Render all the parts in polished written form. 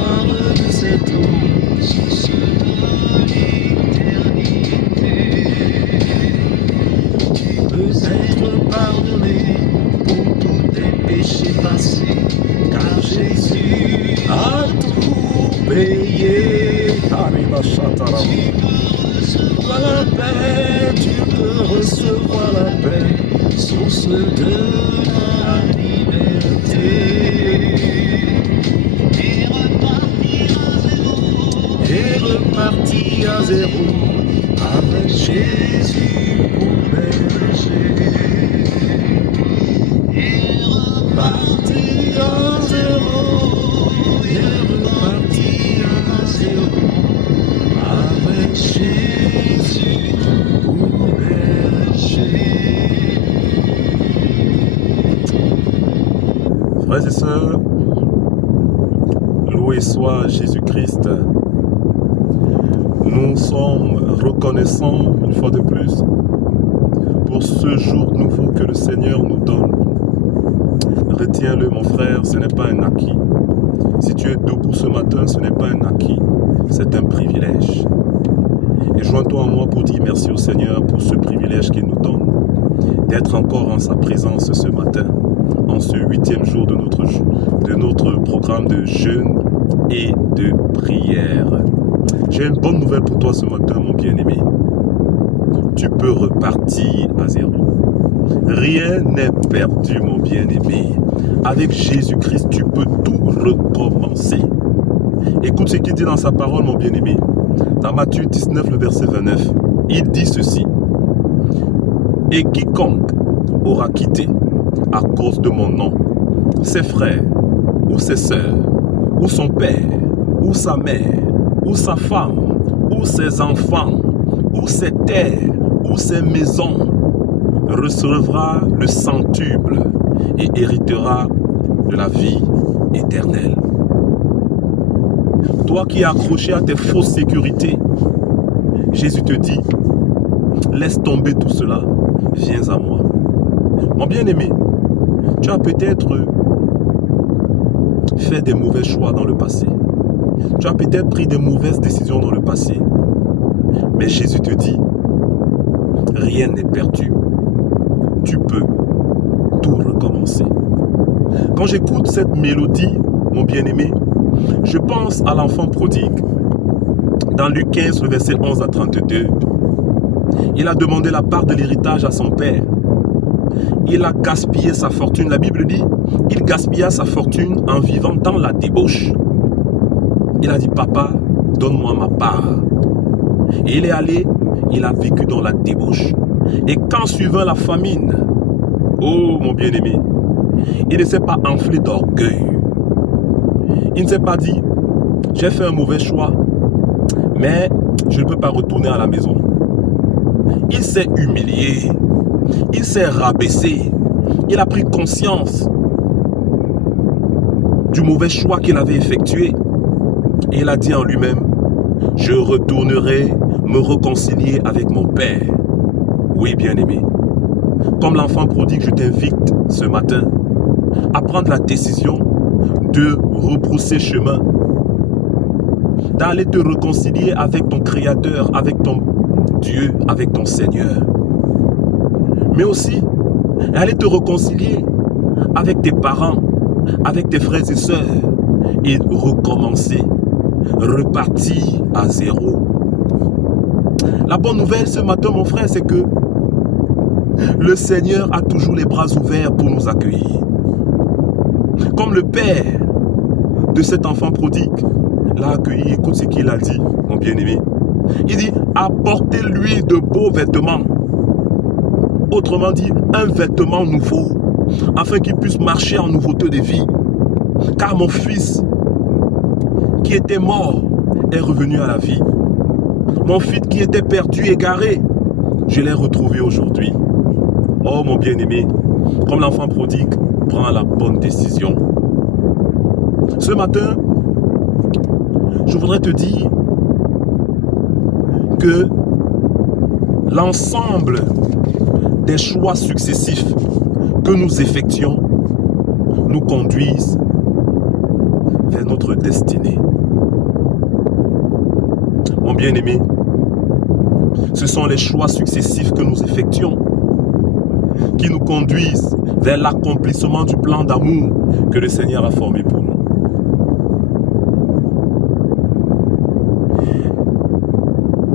boire de cette eau source de l'éternité. Tu peux être pardonné pour tous tes péchés passés, car Jésus a tout payé. Arriba Shatarama. Recevoir la paix, tu peux recevoir la paix, source de la liberté. Et repartir à zéro avec Jésus pour berger. Et repartir à zéro, et repartir à zéro avec Jésus pour berger. Frères et sœurs, loué soit Jésus-Christ. Nous sommes reconnaissants une fois de plus pour ce jour nouveau que le Seigneur nous donne. Retiens-le mon frère, ce n'est pas un acquis. Si tu es debout ce matin, ce n'est pas un acquis, c'est un privilège. Et joins-toi à moi pour dire merci au Seigneur pour ce privilège qu'il nous donne, d'être encore en sa présence ce matin, en ce 8e jour de notre programme de jeûne et de prière. J'ai une bonne nouvelle pour toi ce matin, mon bien-aimé. Tu peux repartir à zéro. Rien n'est perdu, mon bien-aimé. Avec Jésus-Christ, tu peux tout recommencer. Écoute ce qu'il dit dans sa parole, mon bien-aimé. Dans Matthieu 19, le verset 29, il dit ceci. Et quiconque aura quitté à cause de mon nom ses frères, ou ses sœurs, ou son père, ou sa mère, ou sa femme, ou ses enfants, ou ses terres, ou ses maisons, recevra le centuple et héritera de la vie éternelle. Toi qui es accroché à tes fausses sécurités, Jésus te dit, laisse tomber tout cela, viens à moi. Mon bien-aimé, tu as peut-être fait des mauvais choix dans le passé. Tu as peut-être pris des mauvaises décisions dans le passé. Mais Jésus te dit, rien n'est perdu. Tu peux tout recommencer. Quand j'écoute cette mélodie, mon bien-aimé, je pense à l'enfant prodigue. Dans Luc 15, le verset 11 à 32, il a demandé la part de l'héritage à son père. Il a gaspillé sa fortune. La Bible dit, il gaspilla sa fortune en vivant dans la débauche. Il a dit, papa, donne-moi ma part. Et il est allé, il a vécu dans la débauche. Et quand suivant la famine, oh mon bien-aimé, il ne s'est pas enflé d'orgueil. Il ne s'est pas dit, j'ai fait un mauvais choix, mais je ne peux pas retourner à la maison. Il s'est humilié, il s'est rabaissé, il a pris conscience du mauvais choix qu'il avait effectué. Et il a dit en lui-même, je retournerai me réconcilier avec mon Père. Oui, bien-aimé, comme l'enfant prodigue, je t'invite ce matin à prendre la décision de rebrousser chemin, d'aller te réconcilier avec ton Créateur, avec ton Dieu, avec ton Seigneur. Mais aussi, aller te réconcilier avec tes parents, avec tes frères et sœurs, et recommencer, repartir à zéro. La bonne nouvelle ce matin, mon frère, c'est que le Seigneur a toujours les bras ouverts pour nous accueillir. Comme le père de cet enfant prodigue l'a accueilli, écoute ce qu'il a dit, mon bien-aimé. Il dit, apportez-lui de beaux vêtements. Autrement dit, un vêtement nouveau, afin qu'il puisse marcher en nouveauté de vie. Car mon fils, qui était mort, est revenu à la vie. Mon fils qui était perdu, égaré, je l'ai retrouvé aujourd'hui. Oh mon bien-aimé, comme l'enfant prodigue, prends la bonne décision. Ce matin, je voudrais te dire que l'ensemble des choix successifs que nous effectuons nous conduisent vers notre destinée. bien-aimé, ce sont les choix successifs que nous effectuons qui nous conduisent vers l'accomplissement du plan d'amour que le Seigneur a formé pour nous.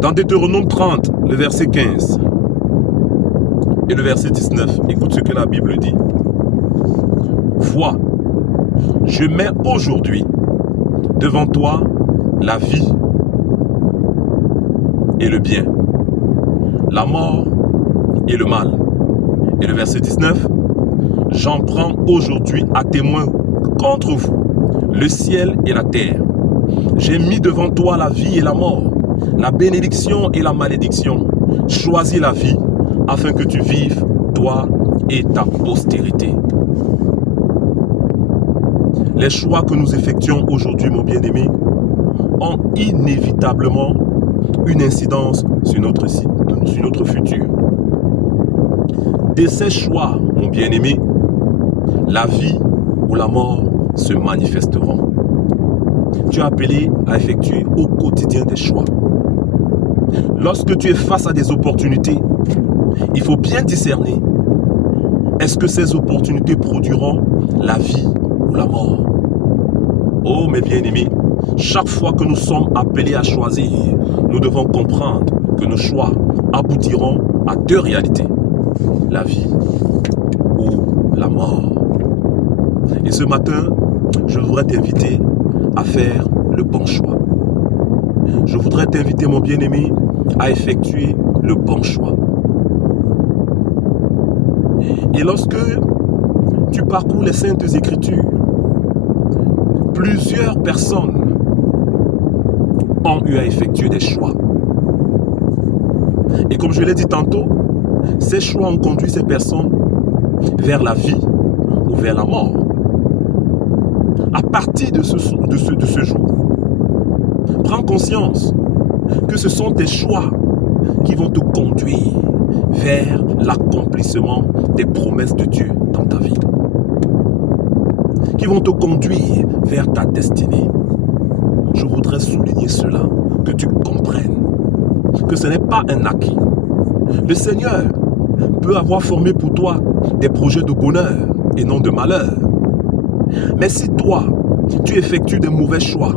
Dans Deutéronome 30, le verset 15 et le verset 19, écoute ce que la Bible dit. Vois, je mets aujourd'hui devant toi la vie et le bien, la mort et le mal. Et le verset 19, j'en prends aujourd'hui à témoin contre vous le ciel et la terre. J'ai mis devant toi la vie et la mort, la bénédiction et la malédiction. Choisis la vie afin que tu vives, toi et ta postérité. Les choix que nous effectuons aujourd'hui, mon bien-aimé, ont inévitablement une incidence sur notre futur. De ces choix, mon bien-aimé, la vie ou la mort se manifesteront. Tu es appelé à effectuer au quotidien des choix. Lorsque tu es face à des opportunités, il faut bien discerner. Est-ce que ces opportunités produiront la vie ou la mort? Oh mes bien-aimés, chaque fois que nous sommes appelés à choisir, nous devons comprendre que nos choix aboutiront à deux réalités. La vie ou la mort. Et ce matin, je voudrais t'inviter à faire le bon choix. Je voudrais t'inviter, mon bien-aimé, à effectuer le bon choix. Et lorsque tu parcours les Saintes Écritures, plusieurs personnes ont eu à effectuer des choix. Et comme je l'ai dit tantôt, ces choix ont conduit ces personnes vers la vie ou vers la mort. À partir de ce jour, prends conscience que ce sont tes choix qui vont te conduire vers l'accomplissement des promesses de Dieu dans ta vie. Qui vont te conduire vers ta destinée. Je voudrais souligner cela, que tu comprennes que ce n'est pas un acquis. Le Seigneur peut avoir formé pour toi des projets de bonheur et non de malheur. Mais si toi, tu effectues des mauvais choix,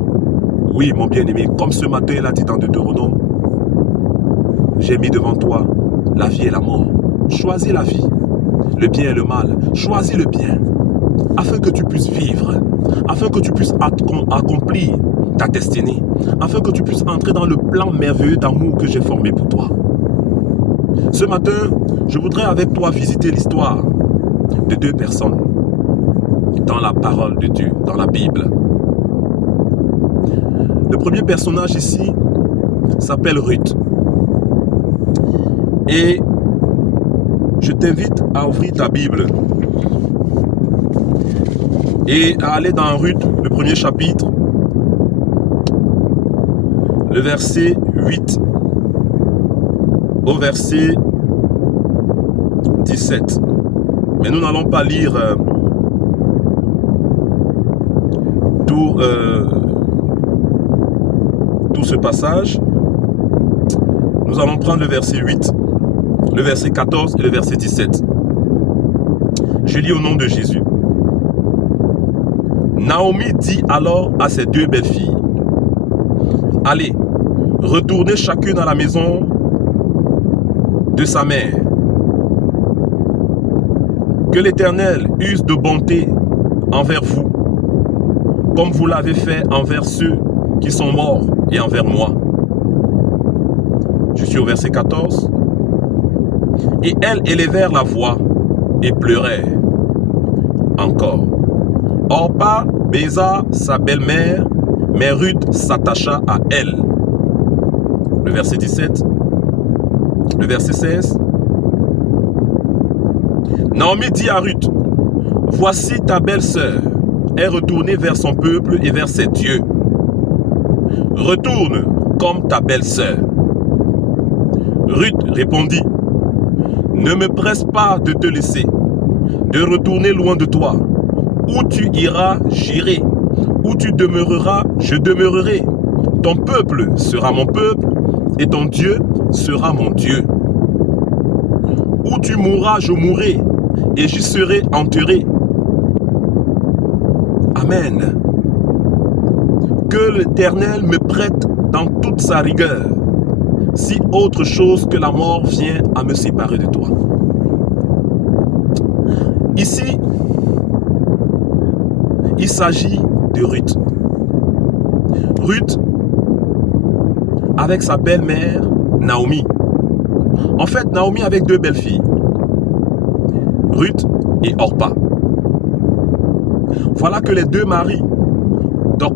oui mon bien-aimé, comme ce matin il a dit dans Deutéronome, j'ai mis devant toi la vie et la mort. Choisis la vie, le bien et le mal. Choisis le bien, afin que tu puisses vivre, afin que tu puisses accomplir ta destinée, afin que tu puisses entrer dans le plan merveilleux d'amour que j'ai formé pour toi. Ce matin, je voudrais avec toi visiter l'histoire de deux personnes dans la parole de Dieu, dans la Bible. Le premier personnage ici s'appelle Ruth. Et je t'invite à ouvrir ta Bible et à aller dans Ruth, le premier chapitre, le verset 8 au verset 17. Mais nous n'allons pas lire tout ce passage. Nous allons prendre le verset 8, le verset 14 et le verset 17. Je lis au nom de Jésus. Naomi dit alors à ses deux belles-filles, « Allez, retournez chacune à la maison de sa mère. Que l'Éternel use de bonté envers vous, comme vous l'avez fait envers ceux qui sont morts et envers moi. » Je suis au verset 14. Et elles élevèrent la voix et pleurèrent encore. Orpa baisa sa belle-mère, mais Ruth s'attacha à elle. Le verset 17. Le verset 16. Naomi dit à Ruth, « Voici ta belle-sœur est retournée vers son peuple et vers ses dieux. Retourne comme ta belle-sœur. » Ruth répondit, « Ne me presse pas de te laisser, de retourner loin de toi. Où tu iras, j'irai. Où tu demeureras, je demeurerai. Ton peuple sera mon peuple et ton Dieu sera mon Dieu. Où tu mourras, je mourrai, et j'y serai enterré. Amen. Que l'Éternel me prête dans toute sa rigueur, si autre chose que la mort vient à me séparer de toi. Ici, il s'agit de Ruth. Ruth, avec sa belle-mère, Naomi. En fait, Naomi avec deux belles-filles, Ruth et Orpa. Voilà que les deux maris, donc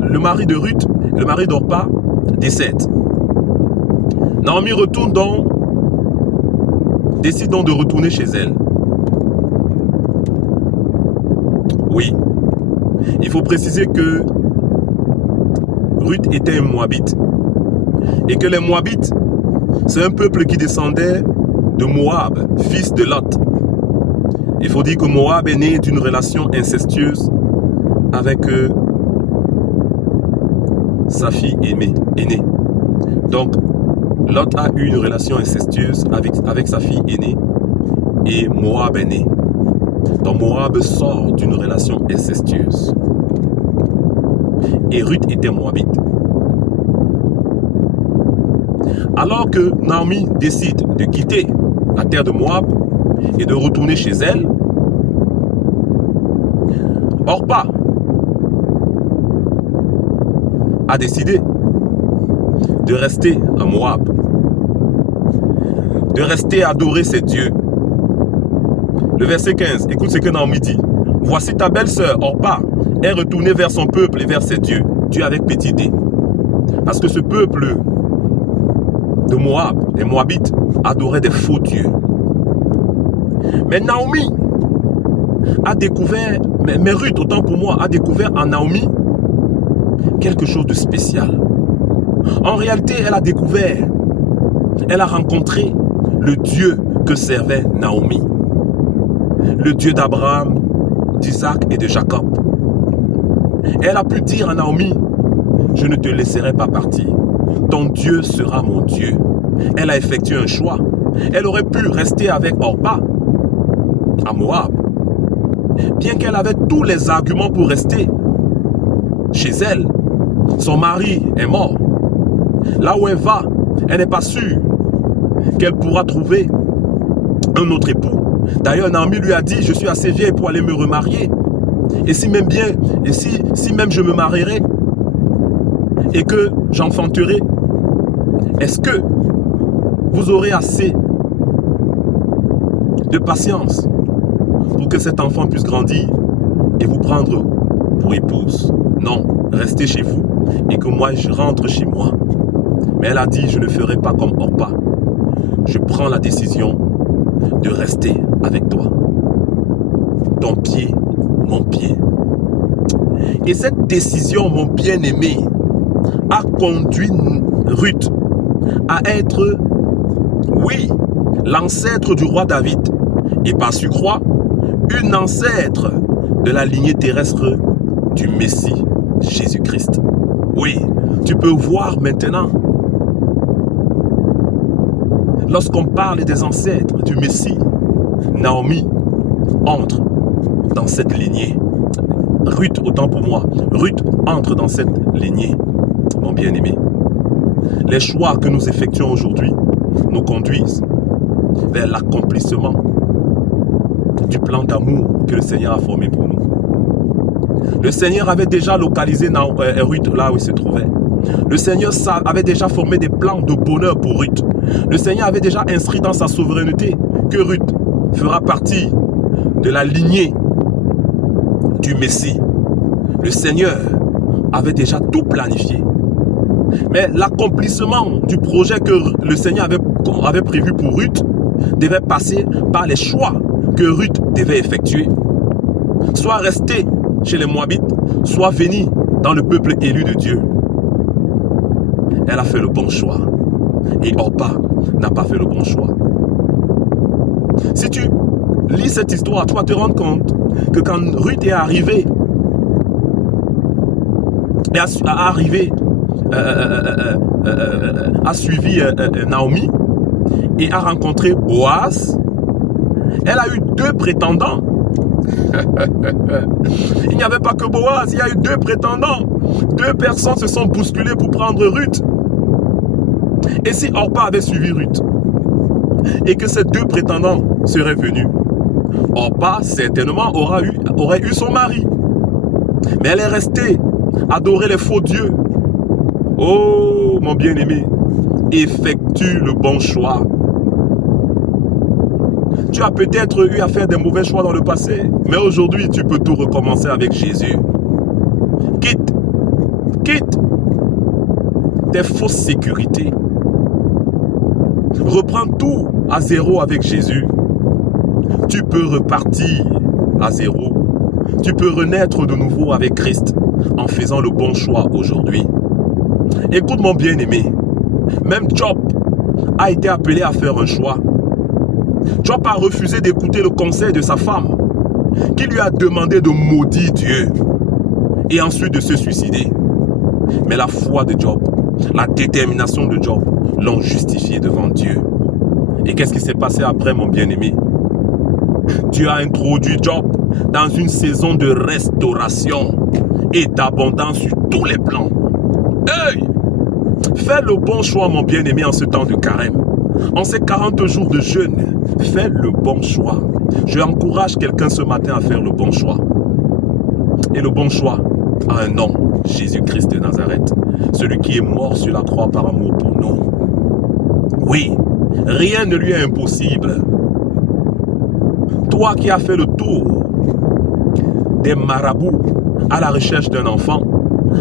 le mari de Ruth et le mari d'Orpa, décèdent. Naomi décide donc de retourner chez elle. Oui, il faut préciser que Ruth était un Moabite et que les Moabites, c'est un peuple qui descendait de Moab, fils de Lot. Il faut dire que Moab est né d'une relation incestueuse avec sa fille aînée. Donc, Lot a eu une relation incestueuse avec sa fille aînée et Moab est né. Donc Moab sort d'une relation incestueuse. Et Ruth était Moabite. Alors que Naomi décide de quitter la terre de Moab et de retourner chez elle, Orpa a décidé de rester à Moab, de rester adorer ses dieux. Le verset 15, écoute ce que Naomi dit. Voici ta belle-sœur Orpa est retournée vers son peuple et vers ses dieux. Dieu avec petit d. Parce que ce peuple de Moab, les Moabites, adoraient des faux dieux. Mais Naomi a découvert, mais Ruth, autant pour moi, a découvert en Naomi quelque chose de spécial. En réalité, elle a découvert, elle a rencontré le Dieu que servait Naomi. Le Dieu d'Abraham, d'Isaac et de Jacob. Et elle a pu dire à Naomi, je ne te laisserai pas partir. Ton Dieu sera mon Dieu. Elle a effectué un choix. Elle aurait pu rester avec Orpa à Moab. Bien qu'elle avait tous les arguments pour rester chez elle. Son mari est mort. Là où elle va, elle n'est pas sûre qu'elle pourra trouver un autre époux. D'ailleurs, Naomi lui a dit, je suis assez vieille pour aller me remarier. Et si même bien, et si même je me marierai et que j'enfanterai, est-ce que vous aurez assez de patience pour que cet enfant puisse grandir et vous prendre pour épouse? Non, restez chez vous et que moi je rentre chez moi. Mais elle a dit, je ne ferai pas comme Orpa. Je prends la décision de rester avec toi. Ton pied, mon pied. Et cette décision, mon bien-aimé, a conduit Ruth à être, oui, l'ancêtre du roi David. Et par surcroît, une ancêtre de la lignée terrestre du Messie, Jésus-Christ. Oui, tu peux voir maintenant, lorsqu'on parle des ancêtres du Messie, Naomi entre dans cette lignée. Ruth, autant pour moi, Ruth entre dans cette lignée, mon bien-aimé. Les choix que nous effectuons aujourd'hui nous conduisent vers l'accomplissement du plan d'amour que le Seigneur a formé pour nous. Le Seigneur avait déjà localisé Ruth là où il se trouvait. Le Seigneur avait déjà formé des plans de bonheur pour Ruth. Le Seigneur avait déjà inscrit dans sa souveraineté que Ruth fera partie de la lignée du Messie. Le Seigneur avait déjà tout planifié. Mais l'accomplissement du projet que le Seigneur avait prévu pour Ruth devait passer par les choix que Ruth devait effectuer. Soit rester chez les Moabites, soit venir dans le peuple élu de Dieu. Elle a fait le bon choix. Et Orpa n'a pas fait le bon choix. Si tu lis cette histoire, tu vas te rendre compte que quand Ruth est arrivée, a suivi Naomi et a rencontré Boaz, elle a eu 2 prétendants. Il n'y avait pas que Boaz, il y a eu 2 prétendants. 2 personnes se sont bousculées pour prendre Ruth. Et si Orpa avait suivi Ruth et que ces 2 prétendants seraient venus, Orpa certainement aurait eu son mari. Mais elle est restée adorer les faux dieux. Oh mon bien-aimé, effectue le bon choix. Tu as peut-être eu à faire des mauvais choix dans le passé, mais aujourd'hui tu peux tout recommencer avec Jésus. Quitte tes fausses sécurités. Reprends tout à zéro avec Jésus. Tu peux repartir à zéro. Tu peux renaître de nouveau avec Christ en faisant le bon choix aujourd'hui. Écoute mon bien-aimé, même Job a été appelé à faire un choix. Job a refusé d'écouter le conseil de sa femme qui lui a demandé de maudire Dieu et ensuite de se suicider. Mais la foi de Job, la détermination de Job l'ont justifié devant Dieu. Et qu'est-ce qui s'est passé après, mon bien-aimé? Dieu a introduit Job dans une saison de restauration et d'abondance sur tous les plans. Hey! Fais le bon choix, mon bien-aimé, en ce temps de carême. En ces 40 jours de jeûne, fais le bon choix. Je encourage quelqu'un ce matin à faire le bon choix. Et le bon choix a un nom, Jésus-Christ de Nazareth, celui qui est mort sur la croix par amour pour nous. Oui, rien ne lui est impossible. Toi qui as fait le tour des marabouts à la recherche d'un enfant,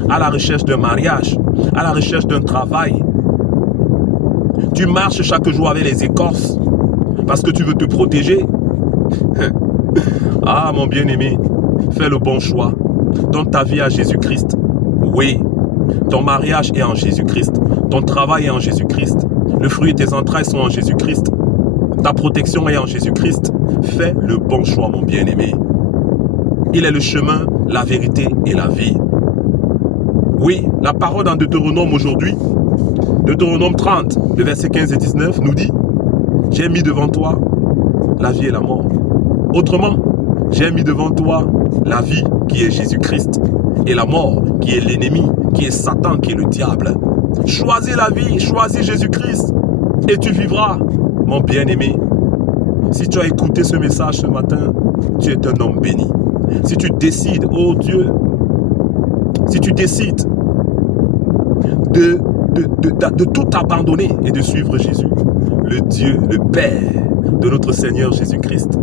à la recherche d'un mariage, à la recherche d'un travail, tu marches chaque jour avec les écorces parce que tu veux te protéger. Ah mon bien-aimé, fais le bon choix. Donne ta vie à Jésus-Christ. Oui, ton mariage est en Jésus-Christ. Ton travail est en Jésus-Christ. Le fruit de tes entrailles sont en Jésus-Christ. Ta protection est en Jésus-Christ. Fais le bon choix, mon bien-aimé. Il est le chemin, la vérité et la vie. Oui, la parole dans Deutéronome aujourd'hui, Deutéronome 30, le verset 15 et 19 nous dit: j'ai mis devant toi la vie et la mort. Autrement, j'ai mis devant toi la vie qui est Jésus-Christ et la mort qui est l'ennemi, qui est Satan, qui est le diable. Choisis la vie, choisis Jésus-Christ et tu vivras, mon bien-aimé. Si tu as écouté ce message ce matin, tu es un homme béni. Si tu décides, oh Dieu, si tu décides de tout abandonner et de suivre Jésus, le Dieu, le Père de notre Seigneur Jésus-Christ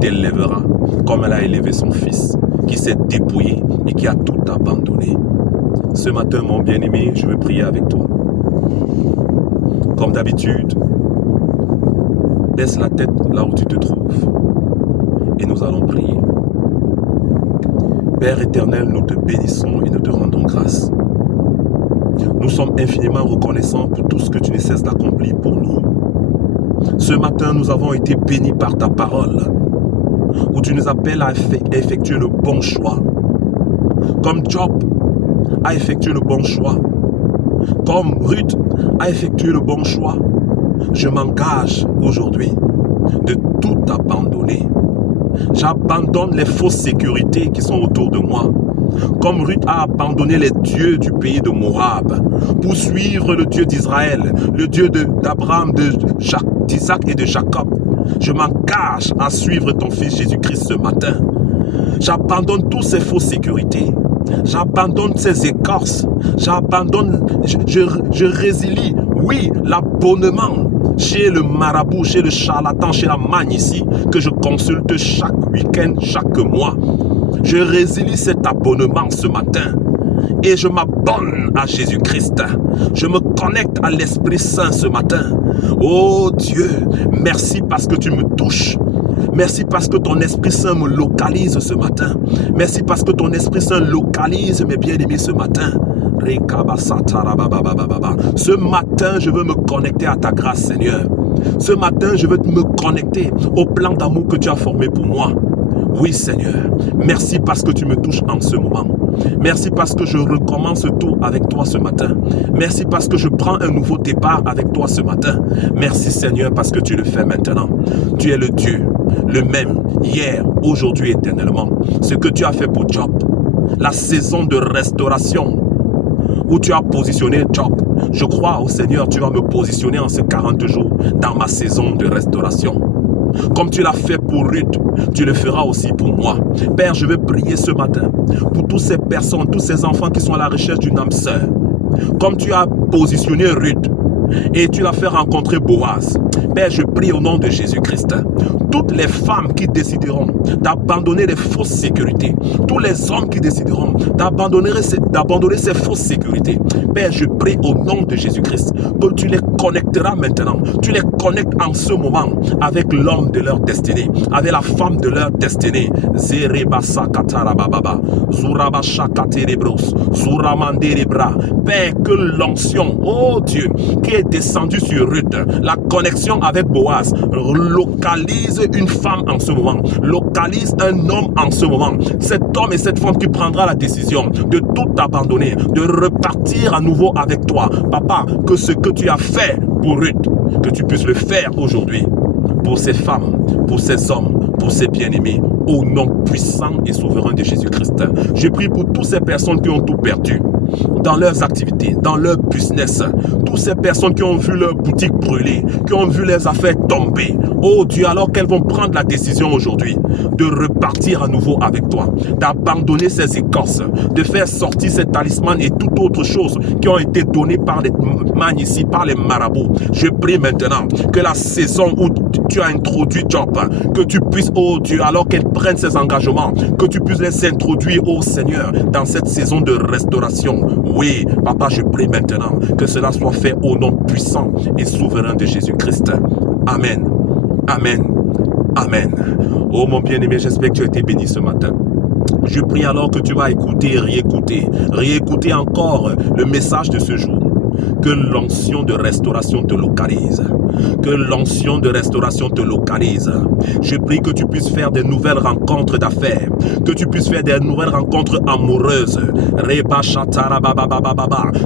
t'élèvera comme elle a élevé son Fils, qui s'est dépouillé et qui a tout abandonné. Ce matin, mon bien-aimé, je veux prier avec toi. Comme d'habitude, baisse la tête là où tu te trouves et nous allons prier. Père éternel, nous te bénissons et nous te rendons grâce. Nous sommes infiniment reconnaissants pour tout ce que tu ne cesses d'accomplir pour nous. Ce matin, nous avons été bénis par ta parole, où tu nous appelles à effectuer le bon choix. Comme Job a effectué le bon choix, comme Ruth a effectué le bon choix, je m'engage aujourd'hui de tout abandonner. J'abandonne les fausses sécurités qui sont autour de moi. Comme Ruth a abandonné les dieux du pays de Moab pour suivre le Dieu d'Israël, le Dieu d'Abraham, d'Isaac et de Jacob, je m'engage à suivre ton Fils Jésus-Christ ce matin. J'abandonne toutes ces fausses sécurités. J'abandonne ces écorces. J'abandonne, je résilie, oui, l'abonnement chez le marabout, chez le charlatan, chez la manne ici, que je consulte chaque week-end, chaque mois. Je résilie cet abonnement ce matin et je m'abonne à Jésus-Christ. Je me connecte à l'Esprit Saint ce matin. Oh Dieu, merci parce que tu me touches. Merci parce que ton Esprit Saint me localise ce matin. Merci parce que ton Esprit Saint localise mes bien-aimés ce matin. Ce matin, je veux me connecter à ta grâce, Seigneur. Ce matin, je veux me connecter au plan d'amour que tu as formé pour moi. Oui, Seigneur. Merci parce que tu me touches en ce moment. Merci parce que je recommence tout avec toi ce matin. Merci parce que je prends un nouveau départ avec toi ce matin. Merci Seigneur parce que tu le fais maintenant. Tu es le Dieu, le même, hier, aujourd'hui, éternellement. Ce que tu as fait pour Job, la saison de restauration où tu as positionné Job. Je crois au Seigneur, tu vas me positionner en ces 40 jours dans ma saison de restauration. Comme tu l'as fait pour Ruth, tu le feras aussi pour moi. Père, je veux prier ce matin pour toutes ces personnes, tous ces enfants qui sont à la recherche d'une âme sœur. Comme tu as positionné Ruth et tu l'as fait rencontrer Boaz. Père, je prie au nom de Jésus-Christ. Toutes les femmes qui décideront d'abandonner les fausses sécurités, tous les hommes qui décideront d'abandonner ces fausses sécurités, Père, je prie au nom de Jésus-Christ que tu les connecteras maintenant, tu les connectes en ce moment avec l'homme de leur destinée, avec la femme de leur destinée. Père, que l'onction, oh Dieu, qui est descendue sur Ruth, la connexion avec Boaz, localise une femme en ce moment, localise un homme en ce moment, cet homme et cette femme qui prendra la décision de tout abandonner, de repartir à nouveau avec toi. Papa, que ce que tu as fait pour Ruth, que tu puisses le faire aujourd'hui pour ces femmes, pour ces hommes, pour ces bien-aimés, au nom puissant et souverain de Jésus-Christ. Je prie pour toutes ces personnes qui ont tout perdu dans leurs activités, dans leur business, toutes ces personnes qui ont vu leur boutique brûler, qui ont vu les affaires tomber. Oh Dieu, alors qu'elles vont prendre la décision aujourd'hui de repartir à nouveau avec toi, d'abandonner ces écorces, de faire sortir ces talismans et toute autre chose qui ont été données par les magiciens, par les marabouts. Je prie maintenant que la saison où tu as introduit Job, que tu puisses, oh Dieu, alors qu'elles prennent ces engagements, que tu puisses les introduire, oh Seigneur, dans cette saison de restauration. Oui, Papa, je prie maintenant que cela soit fait au nom puissant et souverain de Jésus-Christ. Amen. Amen. Amen. Oh mon bien-aimé, j'espère que tu as été béni ce matin. Je prie alors que tu vas écouter, réécouter encore le message de ce jour. Que l'onction de restauration te localise. Que l'onction de restauration te localise. Je prie que tu puisses faire des nouvelles rencontres d'affaires. Que tu puisses faire des nouvelles rencontres amoureuses.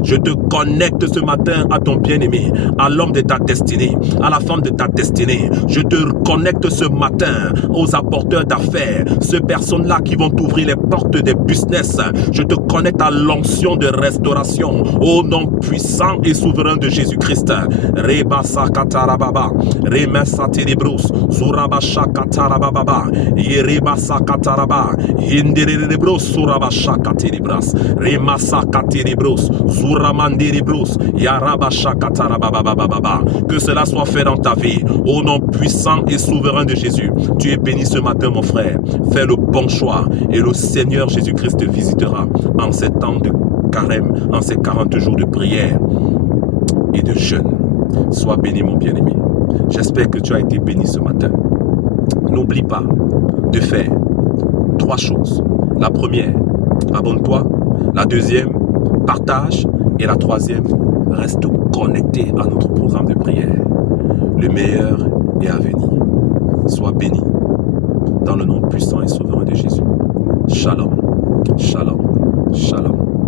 Je te connecte ce matin à ton bien-aimé, à l'homme de ta destinée, à la femme de ta destinée. Je te connecte ce matin aux apporteurs d'affaires, ces personnes-là qui vont t'ouvrir les portes des business. Je te connecte à l'onction de restauration au nom puissant et souverain de Jésus-Christ. Rebasa katarababa, remesa terebrus, surabasha katarababa, yerebasa kataraba, hinderebrus, surabasha katerebras, remasa katerebrus, suramanderebrus, yarabasha katarababa. Que cela soit fait dans ta vie, au nom puissant et souverain de Jésus. Tu es béni ce matin, mon frère. Fais le bon choix et le Seigneur Jésus-Christ te visitera en ces temps de carême, en ces 40 jours de prière et de jeûne. Sois béni, mon bien-aimé. J'espère que tu as été béni ce matin. N'oublie pas de faire 3 choses. La première, abonne-toi. La deuxième, partage. Et la troisième, reste connecté à notre programme de prière. Le meilleur est à venir. Sois béni dans le nom puissant et souverain de Jésus. Shalom, shalom, shalom.